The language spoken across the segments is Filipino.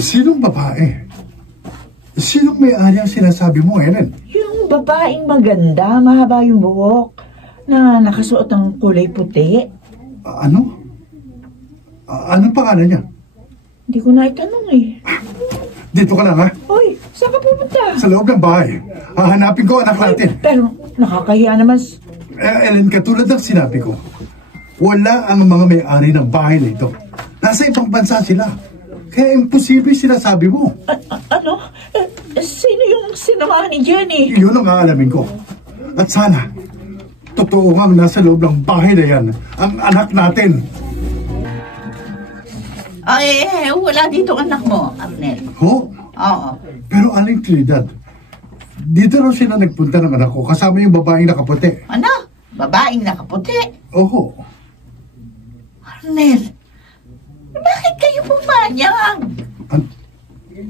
Sinong babae? Sinong may-ari ang sinasabi mo, Ellen? Yung babaeng maganda, mahaba yung buhok, na nakasuot ng kulay puti. Ano? Anong pangalan niya? Hindi ko na itanong eh. Dito ka lang, ha? Hoy, saan ka pupunta? Sa loob ng bahay. Hahanapin ko anak natin. Pero nakakahiya naman. Ellen, katulad ng sinabi ko, wala ang mga may-ari ng bahay na ito. Nasa ibang bansa sila. Kaya imposible sinasabi mo. Ano? Sino yung sinamahan ni Jenny? Iyon ang aalamin ko. At sana, totoo ngang nasa loob ng bahay na yan ang anak natin. Ay, wala dito anak mo, Arnel. Ho? Oo. Pero Aling Trinidad, dito raw sila nagpunta ng anak ko kasama yung babaeng nakaputi. Ano? Babaeng nakaputi? Oho. Arnel, bakit kayo pumayag?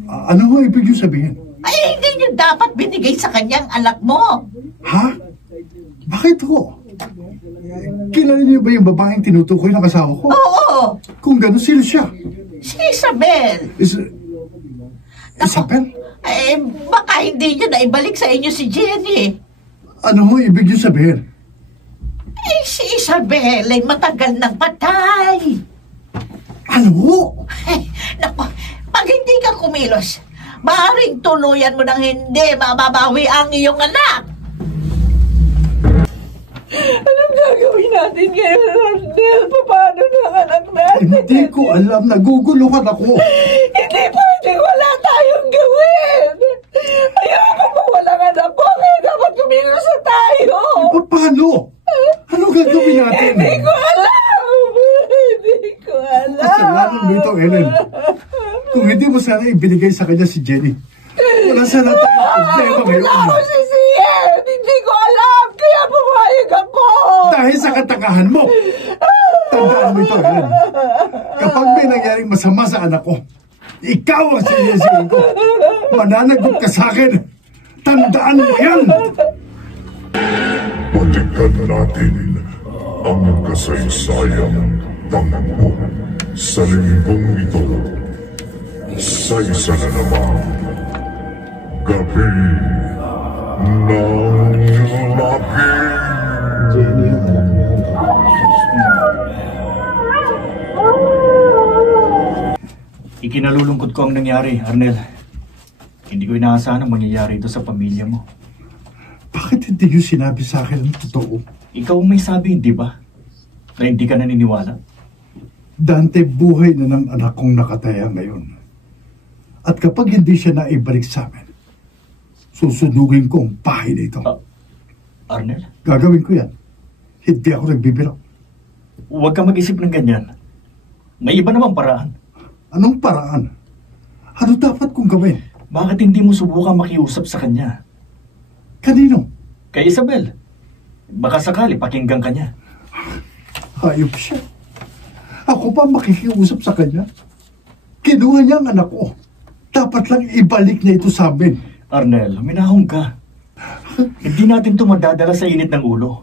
Ano ho ibig yung sabihin? Ay, hindi niyo dapat binigay sa kanyang anak mo. Ha? Bakit ho? Kilala niyo ba yung babaeng tinutukoy ng asawa ko? Oo. Kung gano'n, sino siya? Si Isabel. Isabel? Eh, baka hindi niyo na ibalik sa inyo si Jenny. Ano ho ibig yung sabihin? Eh, si Isabel ay matagal nang patay. Ano ho? Ay, naku, pag hindi ka kumilos, maaaring tuluyan mo nang hindi mababawi ang iyong anak. Anong gagawin natin ngayon, Arnel? Paano na ang anak natin? Hindi ko alam. Naguguluhan ako. Hindi pwede. Wala tayong gawin. Ayoko mo walang anak ko. Kaya dapat kumilos na tayo. Paano? Ano gagawin natin? Hindi ko alam. Hindi ko alam. Kasalanan mo ito, Ellen. Kung hindi mo sana ibinigay sa kanya si Jenny, wala sana tayong problema ngayon. Wala ako sisiyan. Hindi ko alam. Kaya pumayag ako. Dahil sa katakahan mo. Tandaan mo ito, Ellen. Kapag may nangyaring masama sa anak ko, ikaw ang sinisihin ko. Mananagot ka sa akin. Tandaan mo yan. Balikan natin ang kasaysayang tangko sa linggong ito sa isa na namang gabi ng labi. Ikinalulungkot ko ang nangyari, Arnel. Hindi ko inaasahan ang mangyayari ito sa pamilya mo. Bakit hindi niyo sinabi sa akin ang totoo? Ikaw may sabi, hindi ba? Na hindi ka naniniwala? Dante, buhay na ng anak kong nakataya ngayon. At kapag hindi siya naibalik sa amin, susunugin ko ang bahay na ito. Arnel? Gagawin ko yan. Hindi ako nagbibiro. Huwag ka mag-isip ng ganyan. May iba namang paraan. Anong paraan? Ano dapat kong gawin? Bakit hindi mo subukan makiusap sa kanya? Kanino? Kay Isabel. Baka sakali pakinggan ka niya. Hayop siya. Ako pa makikiusap sa kanya. Kinuha niya ang anak ko. Dapat lang ibalik niya ito sa amin. Arnel, minahong ka. Hindi natin ito madadala sa init ng ulo.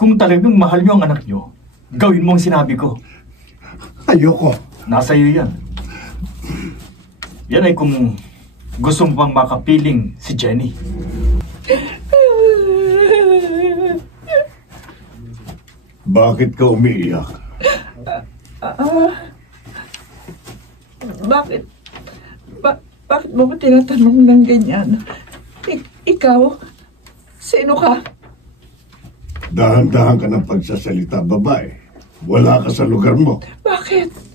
Kung talagang mahal niyo ang anak niyo, gawin mo ang sinabi ko. Ayoko. Nasa iyo yan. Yan ay kung gusto mo pang makapiling si Jenny. Bakit ka umiiyak? Bakit mo ba tinatanong ng ganyan? Ikaw? Sino ka? Dahan-dahan ka ng pagsasalita, babae. Wala ka sa lugar mo. Bakit?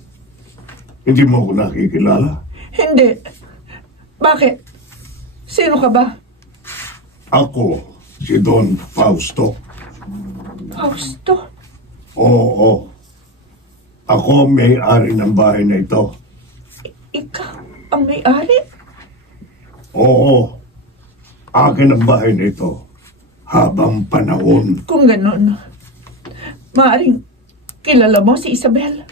Hindi mo ako nakikilala. Hindi. Bakit? Sino ka ba? Ako, si Don Fausto. Fausto? Oo. Ako may-ari ng bahay na ito. Ikaw ang may-ari? Oo. Akin ang bahay na ito. Habang panahon. Kung ganon, maaaring kilala mo si Isabel?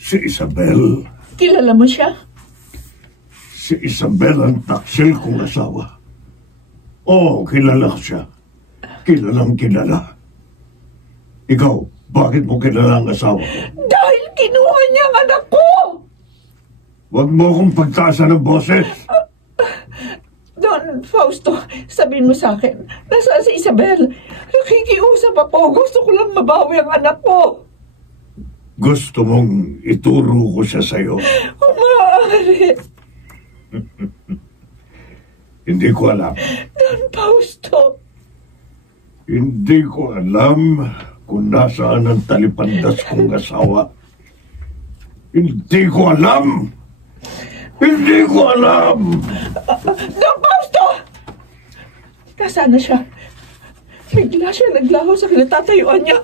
Si Isabel? Kilala mo siya? Si Isabel ang taksil kong asawa. Oo, kilala ko siya. Kilalang kilala. Ikaw, bakit mo kilala ang asawa ko? Dahil Kinuha niya ang anak ko! Huwag mo akong pagtaasan ng boses. Don Fausto, sabihin mo sa akin, nasaan si Isabel? Nakikiusap ako. Gusto ko lang mabawi ang anak ko. Gusto mong ituro ko siya sa'yo? Kung maaari. Hindi ko alam. Don Fausto. Hindi ko alam kung nasaan ang talipandas kong asawa. Hindi ko alam! Hindi ko alam! Don Fausto! Nasaan na siya? Bigla siya naglaho sa kinatatayuan niya.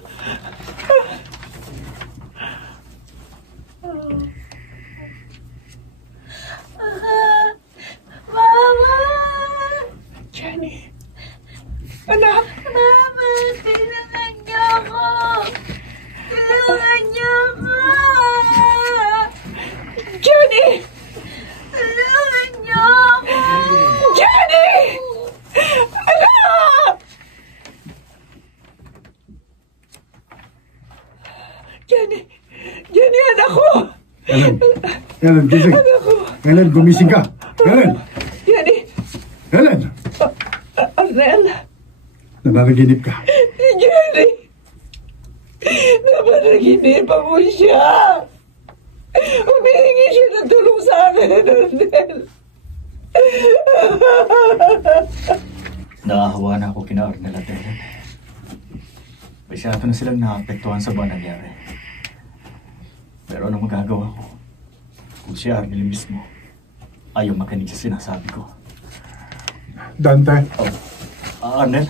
Mama! Jenny. Anak. Mama, tulungan niyo ako! Tulungan niyo ako! Jenny! Tulungan niyo ako! Jenny! Anak! Jenny! Jenny, anak ko! Helen, gising. Anak ko! Helen, gumising ka. Helen! Jenny! Helen! Arnel! Nananaginip ka. Jenny! Napanaginip mo siya! Humihingi siya ng tulong sa akin, Arnel! Nakahawa na ako kina Arnel at Helen. Masyado na silang naapektuhan sa mga nangyari. Pero ano magagawa ko? Kung si Arnel mismo ayaw makinig sa sinasabi ko. Dante, Arnel?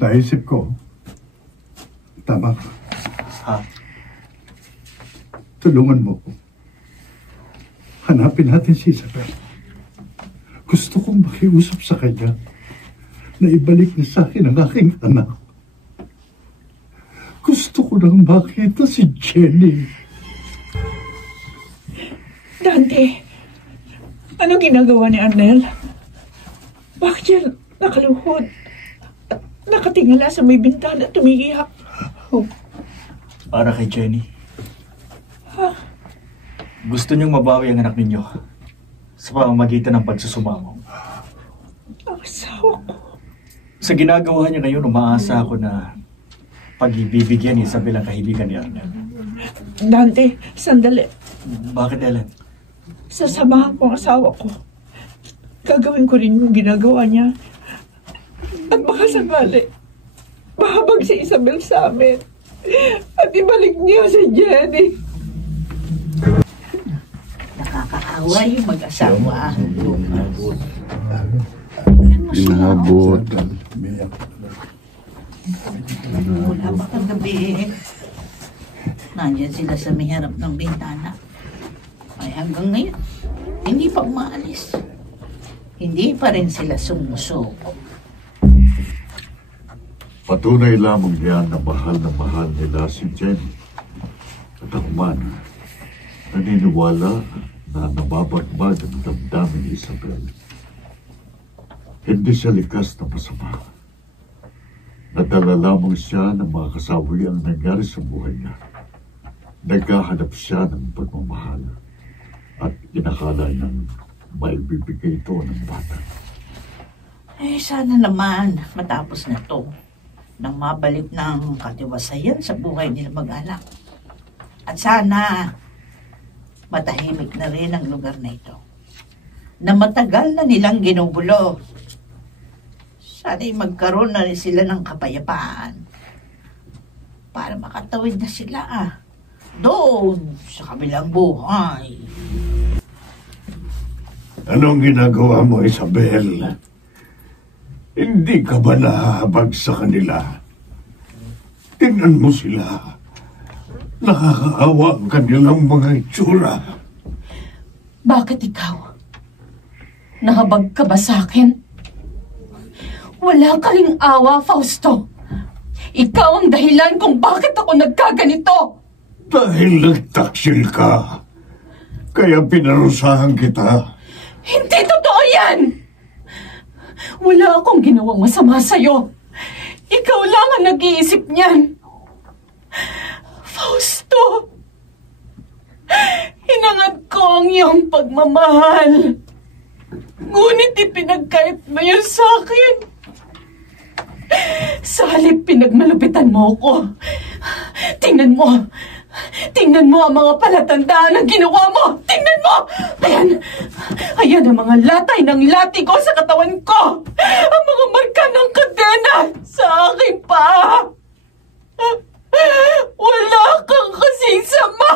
naisip ko. Tama ka. Ha? Tulungan mo ko. Hanapin natin si Isabel. Gusto kong makiusap sa kanya na ibalik niya sa akin ang aking anak. Gusto ko nang makita si Jenny. Dante, ano ginagawa ni Arnel? Bakit siya nakaluhod? Nakatingala sa may bintana at tumiiyak. Para kay Jenny. Gusto niyong mabawi ang anak ninyo sa pamamagitan ng pagsusumamo. Ang asawa ko. Sa ginagawa niya ngayon, umaasa ako na pag-ibibigyan ni Isabel ang kahilingan ni Arnel. Dante, sandali. Bakit, Ellen? Sasamahan ko ang asawa ko. Gagawin ko rin yung ginagawa niya. At baka sakali, mahabag si Isabel sa amin. At ibalik niya si Jenny. Nakakaawa yung mag-asawa. Inabot. Wala ba kagabi? Nandiyan sila sa may harap ng bintana. Ay hanggang ngayon, hindi pa umaalis. Hindi pa rin sila sumusuko. Patunay lamang yan na mahal nila si Jenny. At ako man, naniniwala na nababagbag ang damdamin ni Isabel. Hindi siya likas na masama. Nadala lamang siya ng mga kasawi ang nangyari sa buhay niya. Naghahanap siya ng pagmamahal at inakala niyang maibibigay ito ng bata. Sana naman matapos na to nang mabalik ng katiwasayan sa buhay nila mag-anak. At sana matahimik na rin ang lugar na ito na matagal na nilang ginugulo. Sana'y magkaroon na rin sila ng kapayapaan para makatawid na sila doon sa kabilang buhay. Anong ginagawa mo, Isabel? Hindi ka ba nahahabag sa kanila? Tingnan mo sila. Nakakaawa ang kanilang mga itsura. Bakit ikaw? Nahabag ka ba sa akin? Wala ka ring awa, Fausto. Ikaw ang dahilan kung bakit ako nagkaganito. Dahil nagtaksil ka. Kaya pinarusahan kita. Hindi totoo yan! Wala akong ginawang masama sa'yo. Ikaw lang ang nag-iisip niyan. pagmamahal. Ngunit ipinagkait mo yun sa akin. Sa halip pinagmalupitan mo ako. Tingnan mo ang mga palatandaan ng ginawa mo. Tingnan mo! Ayan ang mga latay ng latigo sa katawan ko. Ang mga marka ng kadena sa aking paa. Wala kang kasing sama.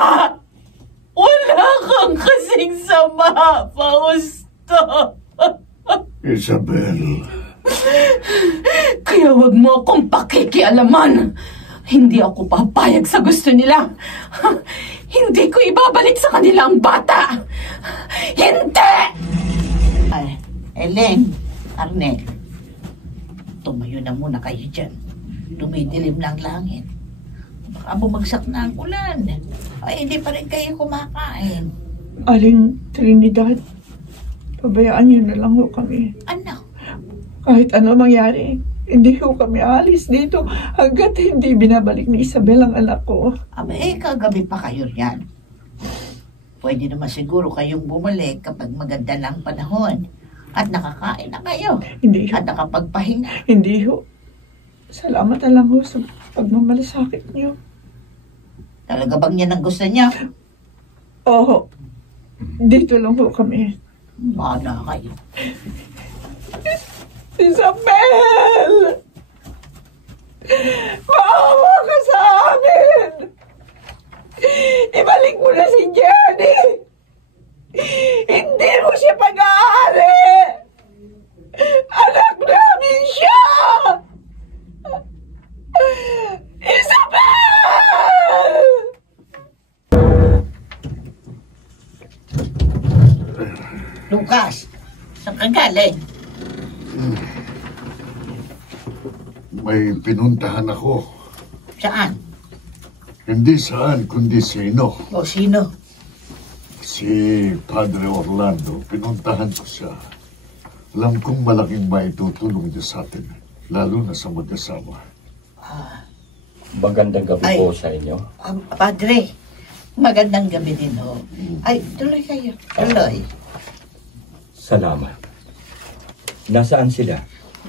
Wala kang kasing sama, Fausto. Isabel. Kaya wag mo akong pakikialaman. Hindi ako papayag sa gusto nila. Hindi ko ibabalik sa kanila ang bata. Hindi! Ay, Ellen, Arnel, tumayo na muna kayo dyan. Dumidilim na ang langit. Baka bumagsak na ang ulan. Ay, hindi pa rin kayo kumakain. Aling Trinidad, pabayaan niyo na lang ho kami. Ano? Kahit ano mangyari, hindi ho kami alis dito hanggat hindi binabalik ni Isabel ang anak ko. Kagabi pa kayo riyan. Pwede naman siguro kayong bumalik kapag maganda na ang panahon at nakakain na kayo. Hindi ho. At nakapagpahinga. Hindi ho. Salamat na lang ho sa pagmamalasakit niyo. Talaga bang yan ang gusto niya? Oo. Dito lang ho kami. Mana kayo. Isabel! Maawa ka sa amin! Ibalik mo na si Jenny! Hindi mo siya pag-aari! Anak namin siya! Isabel! Lucas, saan ka galing? May pinuntahan ako. Saan? Hindi saan, kundi sino. O sino? Si Padre Orlando. Pinuntahan ko siya. Alam kong malaking maitutulong niya sa atin, lalo na sa mag-asawa. Magandang gabi Ay. po sa inyo. Padre, magandang gabi din ho. Ay, tuloy kayo. Tuloy. Salamat. Nasaan sila?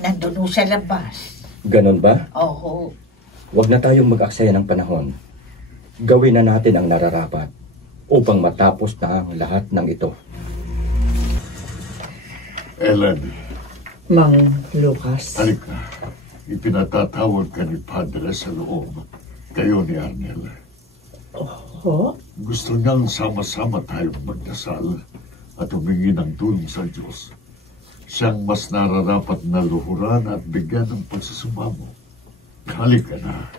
Nandun ho sa labas. Ganon ba? Oo. Huwag na tayong mag-aksaya ng panahon. Gawin na natin ang nararapat upang matapos na ang lahat ng ito. Ellen, Mang Lucas. halik na. Ipinatatawag ka ni Padre sa loob. Kayo ni Arnel. Oh? Gusto niyang sama-sama tayong magdasal at humingi ng tulong sa Diyos. Siyang mas nararapat na luhuran at bigyan ng pagsusumamo. Halika na.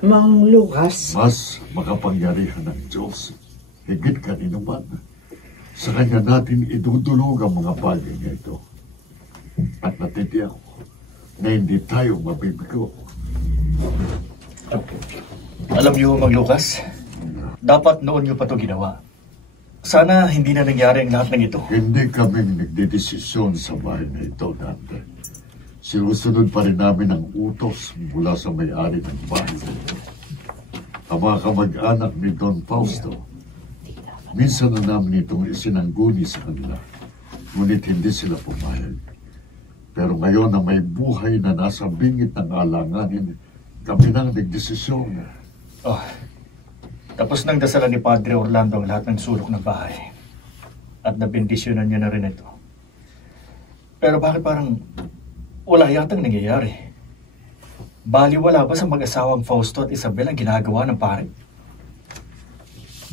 Mang Lucas. Mas makapangyarihan ng Diyos. Higit kanino man. Sa kanya natin idudulog ang mga bagay niya ito. At natitiyak ko na hindi tayo mabibigo. Alam niyo, Mang Lucas, dapat noon niyo pa ito ginawa. Sana hindi na nangyari ang lahat ng ito. Hindi kami nagdedesisyon sa bahay na ito, Dante. Sinusunod pa rin namin ang utos mula sa may-ari ng bahay na ito. Ang mga kamag-anak ni Don Fausto, minsan na namin itong isinangguni sa kanila, ngunit hindi sila pumayag. Pero ngayon na may buhay na nasa bingit ng alanganin, kami nang nagdesisyon. Tapos nang dasalan ni Padre Orlando ang lahat ng sulok ng bahay. At nabendisyonan niya na rin ito. Pero bakit parang wala yatang nangyayari? Baliwala ba sa mag-asawang Fausto at Isabel ang ginagawa ng pare?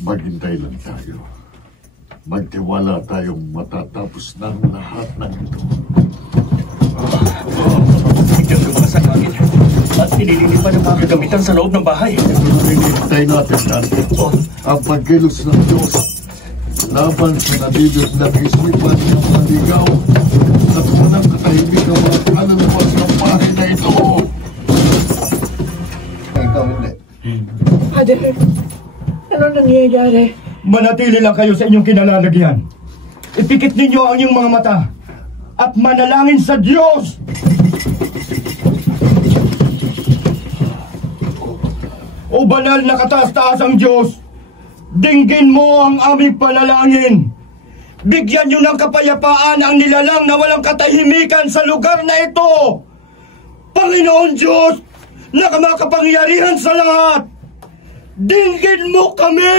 Maghintay lang tayo. Magtiwala tayong matatapos ng lahat ng ito. Biglang lumakas ang hangin. At nililipan ng mga kagamitan sa loob ng bahay. Hinihintay natin, Dante. Ang pagkilos ng Diyos laban sa nabibig ng isipan ng maligaw at unang katahimik ng mga kaluluwas ng bahay na ito. Ikaw hindi. Padre, ano nangyayari? Manatili lang kayo sa inyong kinalalagyan. Ipikit ninyo ang inyong mga mata at manalangin sa Diyos. O banal na kataas-taas ang Diyos, dinggin mo ang aming panalangin. Bigyan niyo ng kapayapaan ang nilalang na walang katahimikan sa lugar na ito. Panginoon Diyos, na makapangyarihan sa lahat, dinggin mo kami!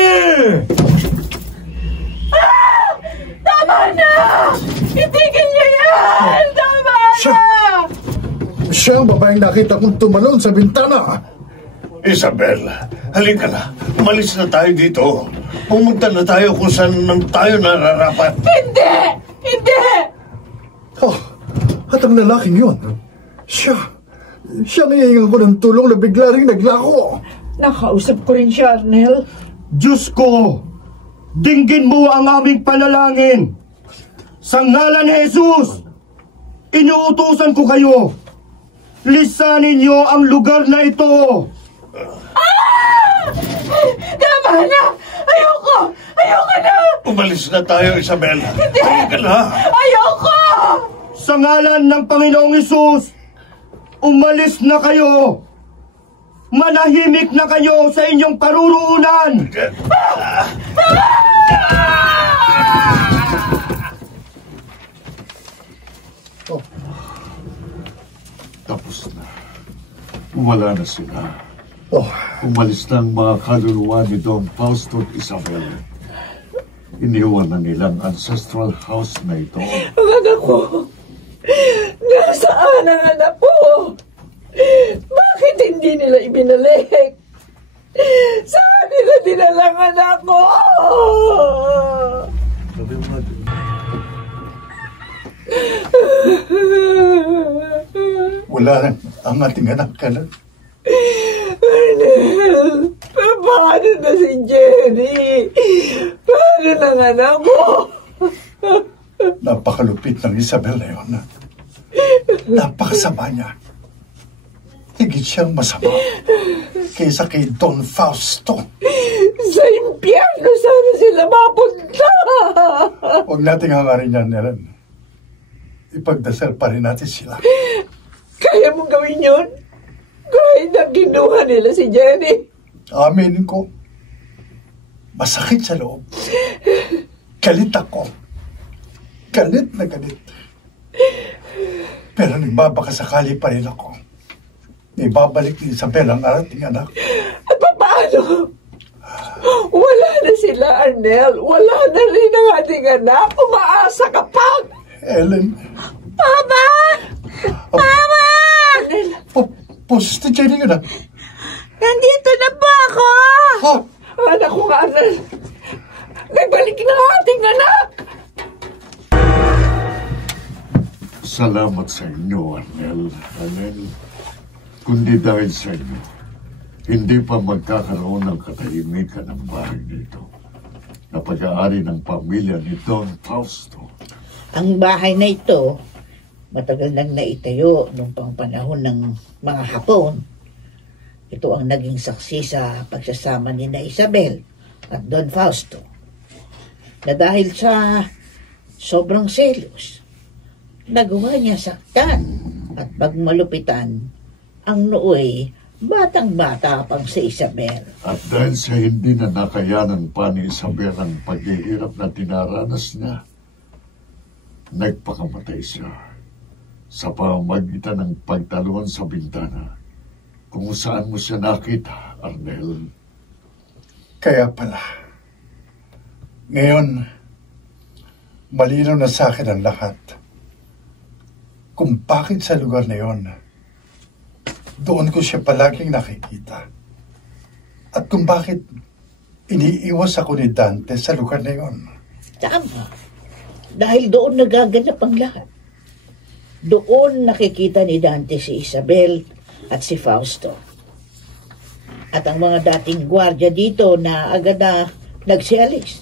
Tama na! Itigil niyo yan! Tama na! Siya ang babaeng nakita kong tumalon sa bintana. Isabel, halika na. Umalis na tayo dito. Pumunta na tayo kung saan tayo nararapat. Hindi! Hindi! Oh, at ang lalaking yun, siya nangihingan ko ng tulong na bigla rin naglako. Nakausap ko rin siya, Arnel. Diyos ko, dinggin mo ang aming panalangin. Sa ngalan ni Jesus, inuutusan ko kayo. Lisanin niyo ang lugar na ito. Tama na! Ayoko! Ayoko na! Umalis na tayo, Isabel. Halika na. Ayoko! Sa ngalan ng Panginoong Hesus, umalis na kayo. Manahimik na kayo sa inyong paruroonan. Oh. Tapos na. Wala na sila. Oh, Umalis na ang mga kaluluwa ni Don Fausto at Isabel. Iniwan na nilang ancestral house na ito. Ang anak ko! Nasaan ang anak ko? Bakit hindi nila ibinalik? Saan nila dinalang anak ko? Wala ang ating anak ka na. Arnel, paano na si Jenny? Paano ng anak ko? Napakalupit ng Isabel na yun. Napakasama niya. Higit siyang masama kaysa kay Don Fausto. Sa impyerno sana sila mapunta. Huwag nating hangarin yan, Ellen. Ipagdasal pa rin natin sila. Kaya mong gawin yun? Kahit na kinuha nila si Jenny. Aminin ko, masakit sa loob. Galit ako. Galit na galit. Pero nagbabakasakali pa rin ako. Ibabalik ni Isabel ang ating anak. At paano? Wala na sila, Arnel. Wala na rin ang ating anak. Umaasa ka pa. Ellen. Papa! Mama! Arnel. Poses ni Jenny yun, Nandito na po ako! Ha? Anak ko nga, Arnel. Nagbalik na ang ating anak. Salamat sa inyo, Arnel. Kundi dahil sa inyo, hindi pa magkakaroon ng katahimikan ng bahay nito na pag-aari ng pamilya ni Don Fausto. Ang bahay na ito, matagal nang naitayo nung panahon ng mga Hapon. Ito ang naging saksi sa pagsasama ni na Isabel at Don Fausto. Na dahil sa sobrang selos, nagawa niya saktan at pagmalupitan ang nooy batang-bata pang si Isabel. At dahil sa hindi na nakayanan pa ni Isabel ang paghihirap na dinaranas niya, nagpakamatay siya sa pamamagitan ng pagtalon sa bintana kung saan mo siya nakita, Arnel. Kaya pala, ngayon, malinaw na sa akin ang lahat kung bakit sa lugar na yon, doon ko siya palaging nakikita. At kung bakit iniiwas ako ni Dante sa lugar na yon. Tama. Dahil doon nagaganap ang lahat. Doon nakikita ni Dante si Isabel at si Fausto. At ang mga dating gwardiya dito na agad na nagsialis.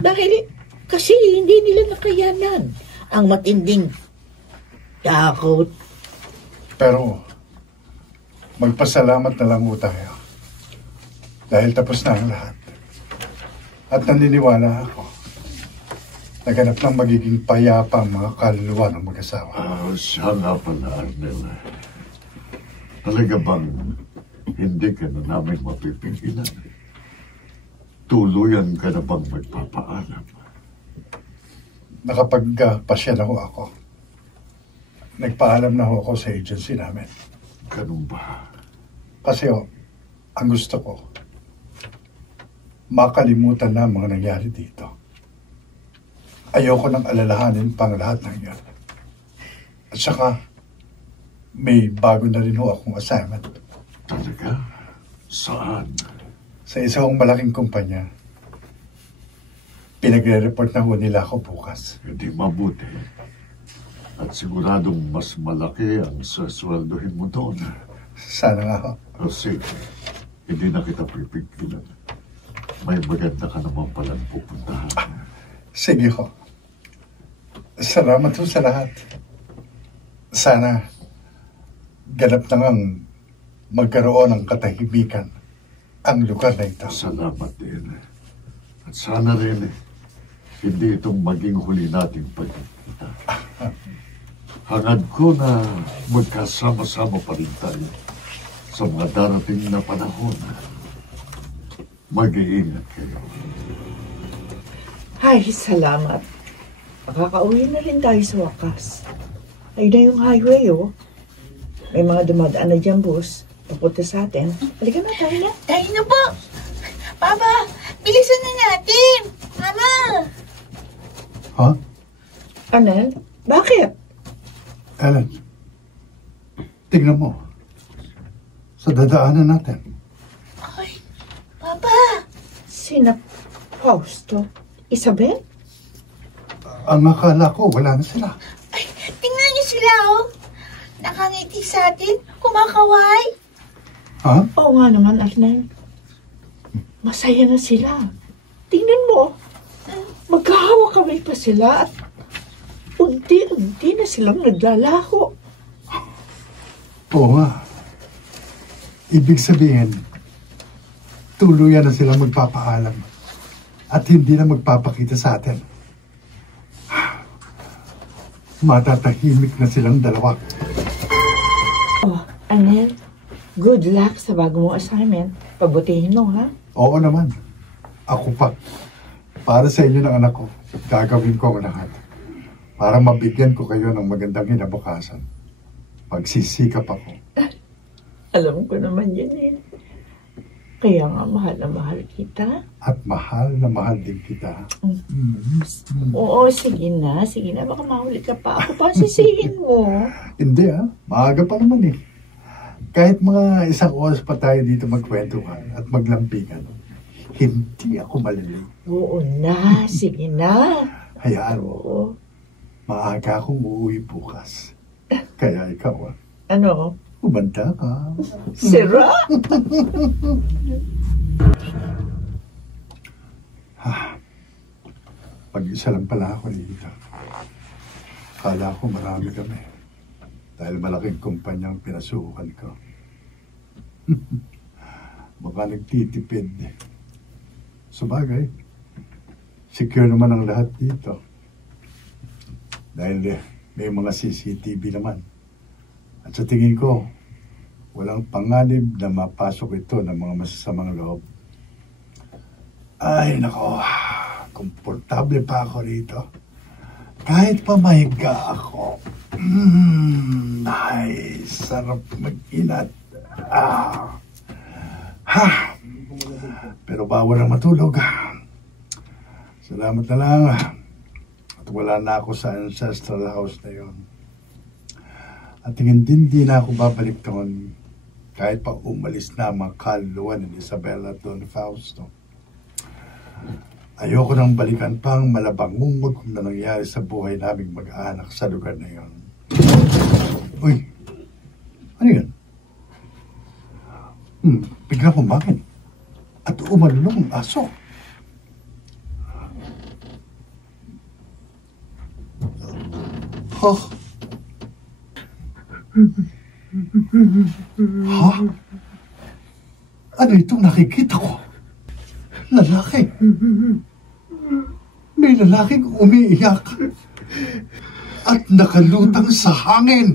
Dahil kasi hindi nila nakayanan ang matinding takot. Pero magpasalamat na lang po tayo. Dahil tapos na ang lahat. At naniniwala ako, naganap ng magiging payapa ang mga kaluluwa ng mag-asawa. Siya nga pala, Arnel. Talaga bang hindi ka na namin mapipigilan? Tuluyan ka na bang magpapaalam? Nakapagpasya na ho ako. Nagpaalam na ho ako sa agency namin. Ganun ba? Kasi ang gusto ko, makalimutan na ang mga nangyari dito. Ayoko nang alalahanin pang lahat ng yan. At saka, may bago na rin ho akong assignment. Talaga? Saan? Sa isang malaking kumpanya. Pinagre-report na ho nila ako bukas. Hindi mabuti. At siguradong mas malaki ang sasweldohin mo doon. Sana nga ho. O sige, hindi na kita pipigilan. May maganda ka naman palang pupuntahan. Sige ho. Salamat ho sa lahat. Sana ganap na ngang magkaroon ng katahimikan ang lugar na ito. Salamat din. At sana rin hindi itong maging huli nating pagkikita. Hangad ko na magkasama-sama pa rin tayo sa mga darating na panahon. Mag-iingat kayo. Ay, salamat. Makakauwi na rin tayo sa wakas. Ayun na yung highway, oh. May mga dumadaan na dyan, bus. Papunta sa atin. Halika na, tayo na. Tayo na po! Papa, bilisan na natin! Mama! Ha? Anel, bakit? Ellen, tingnan mo. Sa dadaanan natin. Ay, Papa! Sina Fausto? Isabel? Ang akala ko, wala na sila. Ay, tingnan niyo sila, oh! Nakangiti sa atin, kumakaway. Ha? Oo nga naman, Arnel. Masaya na sila. Tingnan mo. Magkahawak kamay pa sila at unti-unti na silang naglalaho. Oo nga. Ibig sabihin, tuluyan na silang magpapaalam at hindi na magpapakita sa atin. Matatahimik na silang dalawa. Oh, Arnel, good luck sa bago mong assignment. Pabutihin mo, ha? Oo naman. Ako pa. Para sa inyo ng anak ko, gagawin ko ang lahat. Para mabigyan ko kayo ng magandang kinabukasan. Pagsisikap ako. Alam ko naman yan, eh. Kaya nga mahal na mahal kita. At mahal na mahal din kita. Oo, sige na. Sige na. Baka mahuli ka pa. Ako pa sisihin mo. Hindi maaga pa naman eh. Kahit mga 1 oras pa tayo dito magkwentuhan at maglampigan, hindi ako malilate. Oo na. Sige na. Hayaan mo. Oo. Maaga akong uuwi bukas. Kaya ikaw Ano? umanda ka. Sira? Pag-isa lang pala ako dito. Kala ko marami kami. Dahil malaking kumpanyang pinasukan ko. Baka nagtitipid. Sabagay, secure naman ang lahat dito. Dahil may mga CCTV naman. At sa tingin ko, walang panganib na mapasok ito ng mga masasamang loob. Ay, nako. Komportable pa ako rito. Kahit pa mahiga ako. Ay, sarap mag-inat. Pero bawal ang matulog. Salamat na lang. At wala na ako sa ancestral house na yon. At tingin din di na ako babalik doon kahit pa umalis na ang mga kaluluwa ni Isabella at Don Fausto. Ayoko nang balikan pang malabangungod kung na nangyari sa buhay naming mag-anak sa lugar na yon. Uy, ano yan? Bigla pumakit. At umalulong ang aso. Oh. Ha? Ano itong nakikita ko? Lalaki. May lalaking umiiyak at nakalutang sa hangin.